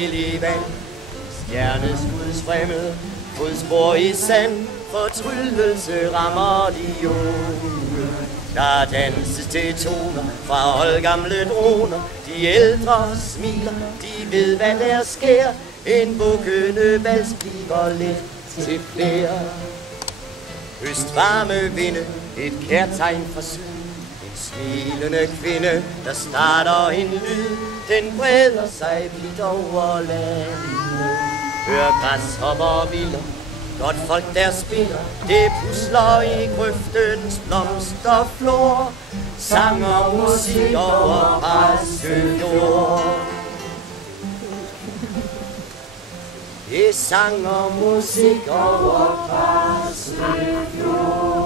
stille vand. Stjerneskuds fremmede fodspor i sand, fortryllelse rammer de unge. Der danses til toner fra oldgamle droner. De ældre smiler, de ved hvad der sker. En bukkende vals bliver let til flere. Høstvarme vinde, et kærtegn fra syd. En smilende kvinde, der starter en lyd. Den breder sig vidt over landet. Hør græshopper vilder, godt folk der spiller. Det pusler i grøftens blomsterflor. Sang og musik over Præstø-jord. Det sang og musik over Præstø-jord.